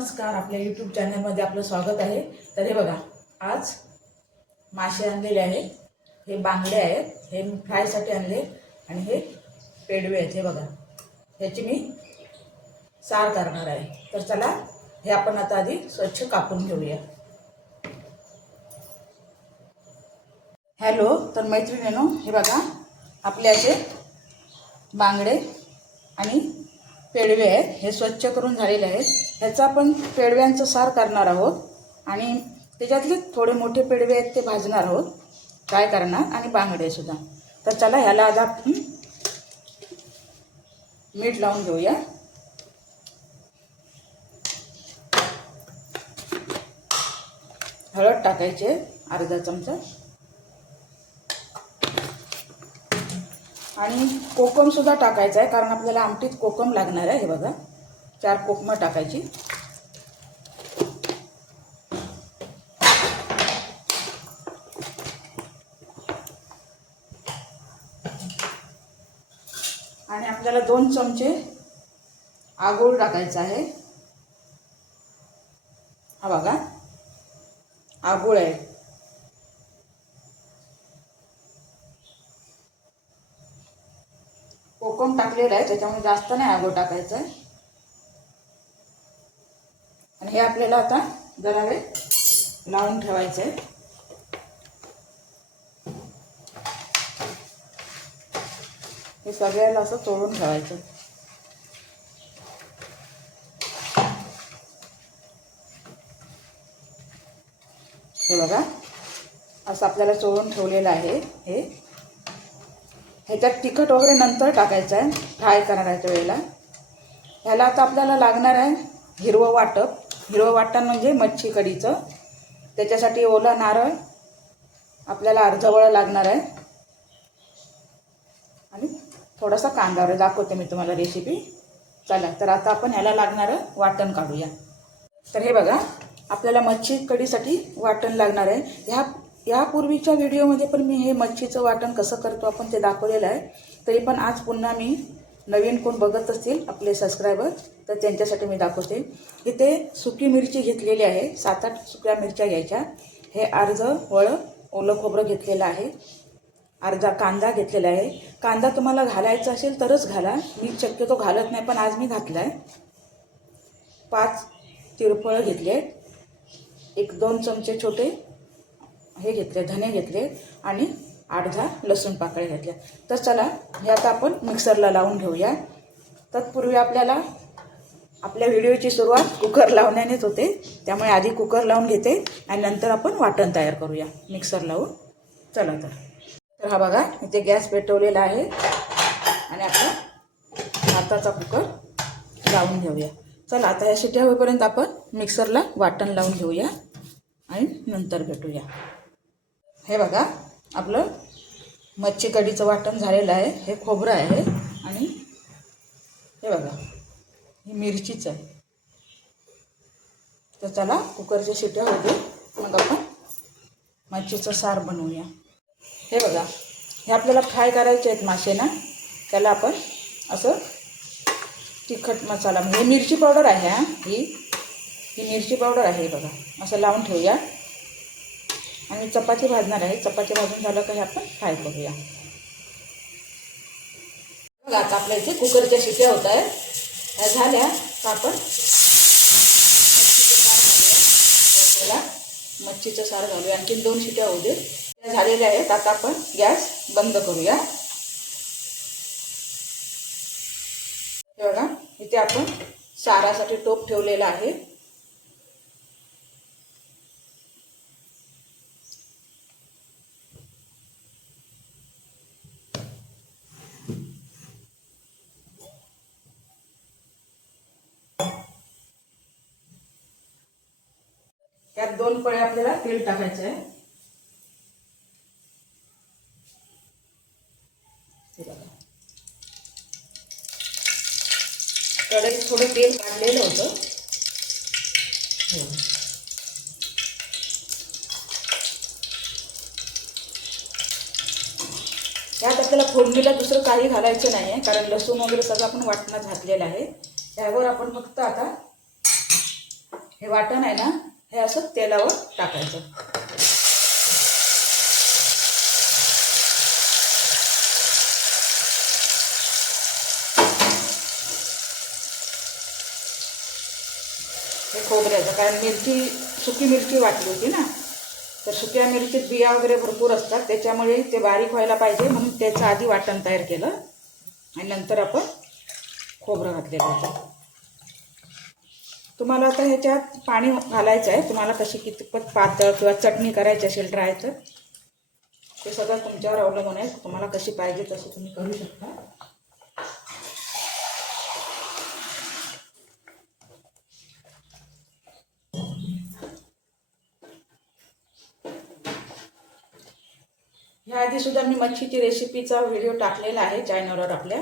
नमस्कार आपल्या यूट्यूब चॅनलमध्ये आपलं स्वागत आहे. तर हे बघा आज मासे आणलेले आहेत. हे बांगडे आहेत हे मी फ्रायसाठी आणले आणि हे पेडवे आहेत. हे बघा ह्याची मी सार करणार आहे. तर चला हे आपण आता आधी स्वच्छ कापून घेऊया. हॅलो तर मैत्रिणीनो हे बघा आपले असे बांगडे आणि पेडवे आहेत हे स्वच्छ करून झालेले आहेत. ह्याचा आपण पेडव्यांचं सार करणार आहोत आणि त्याच्यातले थोडे मोठे पेडवे आहेत ते भाजणार आहोत. काय करणार? आणि बांगडे सुद्धा. तर चला ह्याला आता आपण मीठ लावून घेऊया. हळद टाकायचे अर्धा चमचा. आणि कोकमसुद्धा टाकायचा टाकायचं आहे कारण आपल्याला आमटीत कोकम लागणार आहे हे बघा. चार कोकमं टाकायची. आणि आपल्याला दोन चमचे आगोळ टाकायचा आहे. हा बघा. आगोळ आहे कोकम टाकलेलं आहे त्याच्यामुळे जास्त नाही आगो टाकायचं आहे आणि हे आपल्याला आता जरा वेळ लावून ठेवायचं आहे हे सगळ्याला असं चोळून ठेवायचं. हे बघा असं आपल्याला चोळून ठेवलेलं आहे हे. ह्याच्यात तिखट वगैरे नंतर टाकायचं आहे फ्राय करण्याच्या वेळेला. ह्याला आता आपल्याला लागणार आहे हिरवं वाटप. हिरवं वाटण म्हणजे मच्छी कढीचं. त्याच्यासाठी ओला नारळ आपल्याला अर्धवळं लागणार आहे. आणि थोडासा कांदा दाखवते मी तुम्हाला रेसिपी चला तर आता आपण ह्याला लागणारं वाटण काढूया. तर हे बघा आपल्याला मच्छी कढीसाठी वाटण लागणार आहे. ह्या यापूर्वीच्या व्हिडिओमध्ये पण मी हे मच्छीचं वाटण कसं करतो आपण ते दाखवलेलं आहे. तरी पण आज पुन्हा मी नवीन कोण बघत असतील आपले सबस्क्रायबर तर त्यांच्यासाठी मी दाखवते. इथे सुकी मिरची घेतलेली आहे. सात आठ सुक्या मिरच्या घ्यायच्या. हे अर्ध वळं ओलं खोबरं घेतलेलं आहे. अर्धा कांदा घेतलेला आहे. कांदा तुम्हाला घालायचा असेल तरच घाला. मी शक्यतो घालत नाही पण आज मी घातला आहे पाच तिरफळं घेतले आहेत. एक दोन चमचे छोटे हे घेतले धने घेतले आणि अर्धा लसूण पाकळ्या घेतल्या. तर चला हे आता आपण मिक्सरला लावून घेऊया. तत्पूर्वी आपल्याला आपल्या व्हिडिओची सुरुवात कुकर लावण्यानेच होते. त्यामुळे आधी कुकर लावून घेते आणि नंतर आपण वाटण तयार करूया मिक्सर लावून. चला तर. तर हा बघा इथे गॅस पेटवलेला आहे आणि आपण भाताचा कुकर लावून घेऊया. चला आता या शिट्या होईपर्यंत आपण मिक्सरला वाटण लावून घेऊया आणि नंतर भेटूया. हे बघा आपलं मच्छी कढीचं वाटण झालेलं आहे. हे खोबरं आहे आणि हे बघा ही मिरचीच आहे. तर चला कुकरच्या शिट्या होते मग आपण मच्छीचं सार बनवूया. हे बघा हे आपल्याला फ्राय करायचे आहेत मासे ना? त्याला आपण असं तिखट मसाला म्हणजे मिरची पावडर आहे हा. ही ही मिरची पावडर आहे बघा. असं लावून ठेवूया. आणि चपाती भाजणार आहे. चपाती भाजून झालं का हे आपण फ्राय करूया. बघा आता आपल्या इथे कुकरच्या शिट्या होत आहेत. ह्या झाल्या तर आपण? मच्छीचं सार घालूया. आणखीन दोन शिट्या होऊ दे. त्या झालेल्या आहेत. आता आपण गॅस बंद करूया. बघा इथे आपण सारासाठी टोप ठेवलेला आहे. त्यात दोन पळे आपल्याला तेल टाकायचे आहे. कढईत थोडं तेल काढलेलं होतं. त्यात यात आपल्याला फोडणीला दुसरं काही घालायचं नाही आहे कारण लसूण वगैरे सगळं आपण वाटणात घातलेलं आहे. त्यावर आपण फक्त आता हे वाटण आहे ना हे असं तेलावर टाकायचं. हे खोबऱ्याचं कारण मिरची सुकी मिरची वाटली होती ना? तर सुक्या मिरचीत बिया वगैरे भरपूर असतात त्याच्यामुळे ते बारीक व्हायला पाहिजे म्हणून त्याचं आधी वाटण तयार केलं. आणि नंतर आपण खोबरं घातलेलं होतं. तुम्हाला आता ह्याच्यात पाणी घालायचं आहे. तुम्हाला कशी कितपत पातळ किंवा चटणी करायची असेल ड्राय तर. ते सगळं तुमच्यावर अवलंबून आहे. तुम्हाला कशी पाहिजे तशी तुम्ही करू शकता. ह्या आधी सुद्धा मी मच्छीची रेसिपीचा व्हिडिओ टाकलेला आहे चॅनलवर आपल्या.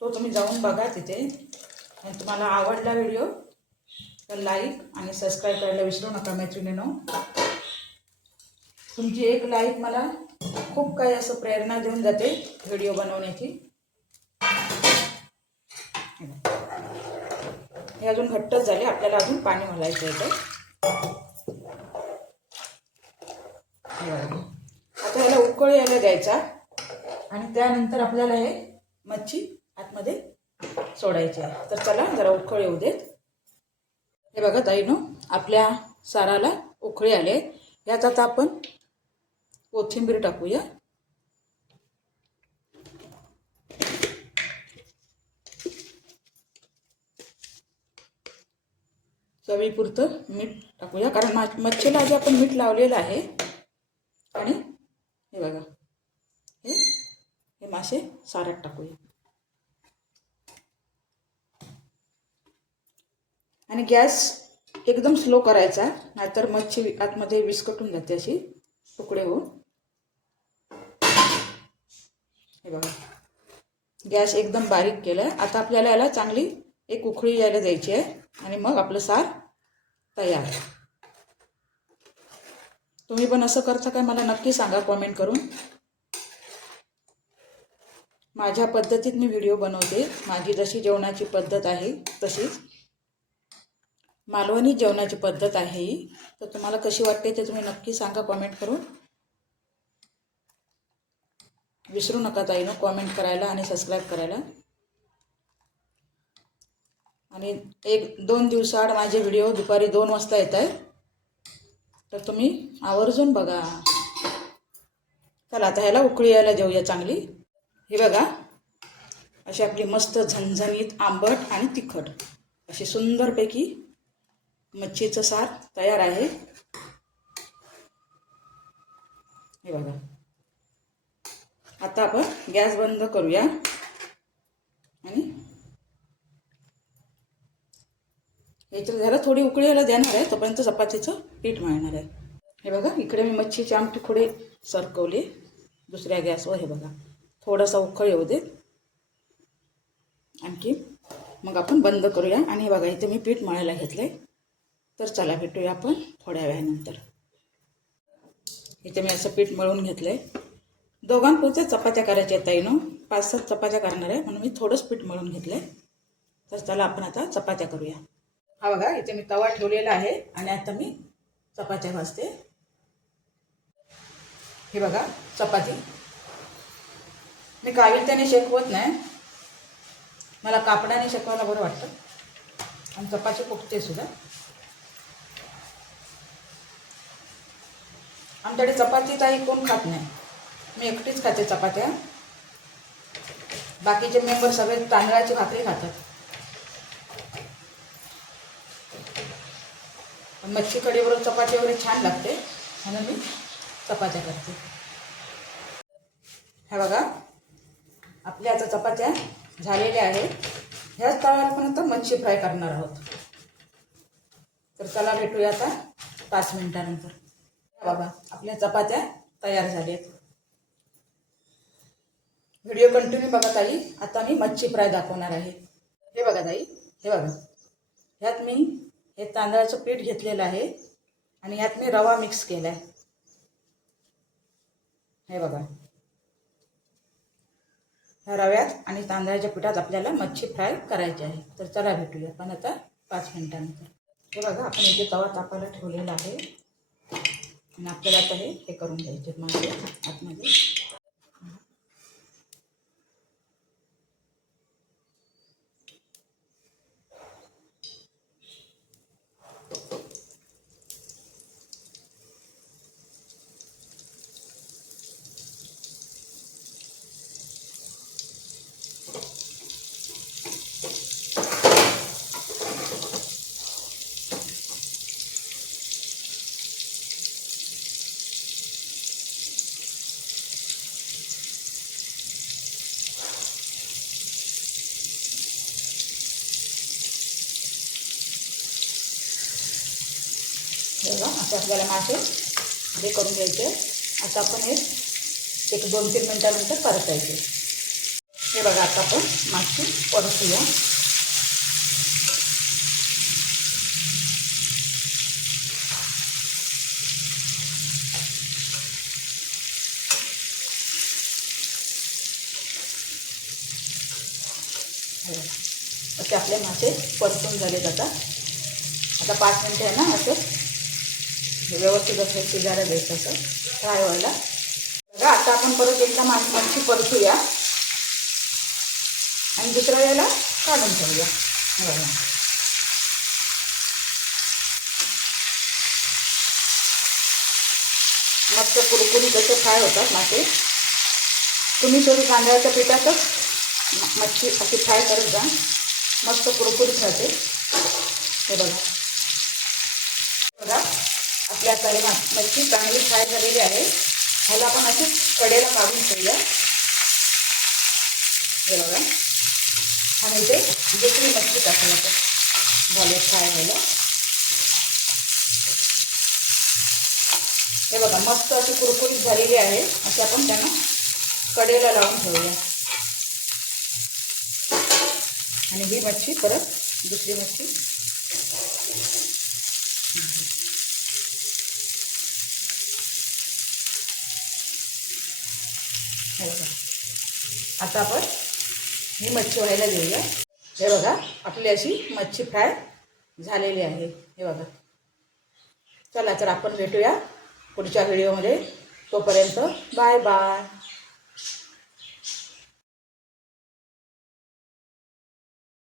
तो तुम्ही जाऊन बघा तिथे. आणि तुम्हाला आवडला व्हिडिओ तर लाईक आणि सबस्क्राईब करायला विसरू नका मैत्रिणीनो. तुमची एक लाईक मला खूप काही असं प्रेरणा देऊन जाते व्हिडिओ बनवण्याची. हे अजून घट्टच झाले आपल्याला अजून पाणी घालायचं आहे आता ह्याला उकळ यायला द्यायचा आणि त्यानंतर आपल्याला हे मच्छी आतमध्ये सोडायची आहे. तर चला जरा उकळ येऊ देत. हे बघा ताईनो आपल्या साराला उकळी आले. यात आता आपण कोथिंबीर टाकूया. चवीपुरतं मीठ टाकूया. कारण मा मच्छीला आधी आपण मीठ लावलेलं आहे. आणि हे बघा हे हे मासे सारात टाकूया. आणि गॅस एकदम स्लो करायचा नाहीतर मच्छी आतमध्ये विस्कटून जाते अशी तुकडे होऊन. हे बघा. गॅस एकदम बारीक केला आहे आता आपल्याला याला चांगली एक उकळी यायला द्यायची आहे आणि मग आपलं सार तयार. तुम्ही पण असं करता काय मला नक्की सांगा कॉमेंट करून. माझ्या पद्धतीत मी व्हिडिओ बनवते. माझी जशी जेवणाची पद्धत आहे तशीच. मालवणी जेवणाची पद्धत आहे ही. तर तुम्हाला कशी वाटते ते तुम्ही नक्की सांगा कॉमेंट करून. विसरू नका ताईनं कॉमेंट करायला आणि सबस्क्राईब करायला. आणि एक दोन दिवसाआड माझे व्हिडिओ दुपारी दोन वाजता येत आहेत तर तुम्ही आवर्जून बघा. चला आता ह्याला उकळी यायला देऊया चांगली. हे बघा. अशी आपली मस्त झणझणीत आंबट आणि तिखट. अशी सुंदरपैकी मच्छीचं सार तयार आहे. हे बघा. आता आपण गॅस बंद करूया. आणि याच्यात जरा थोडी उकळी यायला देणार आहे तोपर्यंत चपातीचं पीठ मळणार आहे. हे बघा इकडे मी मच्छीचे आमटी थोडे सरकवले. दुसऱ्या गॅसवर हे बघा. थोडासा उकळ येऊ दे. आणखी मग आपण बंद करूया. आणि हे बघा इथे मी पीठ मळायला घेतलं आहे तर चला भेटूया आपण थोड्या वेळानंतर. इथे मी असं पीठ मळून घेतलं आहे दोघांपुरत्या चपात्या करायच्या आहेत ताईनं. पाच सात चपात्या करणार आहे म्हणून मी थोडंच पीठ मळून घेतलं आहे तर चला आपण आता चपात्या करूया. हा बघा इथे मी तवा ठेवलेला आहे आणि आता मी चपात्या भाजते. हे बघा चपाती. मी कावित्याने शेकवत नाही. मला कापडाने शेकवायला बरं वाटतं. आणि चपाती फुगते सुद्धा. आमच्याकडे चपाती ताई कोण खात नाही. मी एकटीच खाते चपात्या. बाकीचे मेंबर सगळे तांदळाची भाकरी खातात. मच्छी कढीबरोबर चपाती वगैरे छान लागते. म्हणून मी चपात्या करते. हे बघा आपल्या आता चपात्या झालेल्या आहेत. ह्याच तव्यावर पण आता मच्छी फ्राय करणार आहोत. तर चला भेटूया आता पाच मिनिटानंतर. बाबा आपल्या चपात्या तयार झाल्यात. व्हिडिओ कंटिन्यू बघा ताई. आता मी मच्छी फ्राय दाखवणार आहे. हे बघा ताई हे बघा. ह्यात मी हे तांदळाचं पीठ घेतलेलं आहे आणि ह्यात मी रवा मिक्स केला आहे हे बघा. ह्या रव्यात आणि तांदळाच्या पिठात आपल्याला मच्छी फ्राय करायची आहे. तर चला भेटूया. पण आता पाच मिनिटानंतर. हे बघा आपण इथे तवा तापायला ठेवलेला आहे. आणि आपल्याला आता हे हे करून घ्यायचे मागे आतमध्ये. हे बघा असे आपल्याला मासे हे करून घ्यायचे. आता आपण हे एक दोन तीन मिनटानंतर परतायचे हे बघा आता आपण मासे परतूया असे आपले मासे परतून झाले जातात आता पाच मिनटं आहे ना असं? व्यवस्थित असं शिजायला द्यायचं असं. फ्राय व्हायला बघा आता आपण परत एकदा मा मच्छी परतूया. आणि दुसऱ्या वेळेला काढून ठेवूया. बघा. मस्त कुरकुरीत असे फ्राय होतात मासे तुम्ही थोडी तांदळाच्या पिठातच मच्छी अशी फ्राय करत जा. मस्त कुरकुरीत राहते. हे बघा. आपल्या आता मच्छी चांगली फ्राय झालेली आहे. ह्याला आपण अशीच कडेला काढून ठेवूया. हे बघा. आणि इथे दुसरी मच्छी टाकूया झाले फ्राय व्हायला हे बघा मस्त अशी कुरकुरीत झालेली आहे. असे आपण त्यांना कडेला लावून ठेवूया. आणि ही मच्छी परत दुसरी मच्छी हे बघा. आता आपण ही मच्छी व्हायला देऊया हे बघा आपली अशी मच्छी फ्राय झालेली आहे. हे बघा. चला तर आपण भेटूया पुढच्या व्हिडिओमध्ये. तोपर्यंत बाय बाय.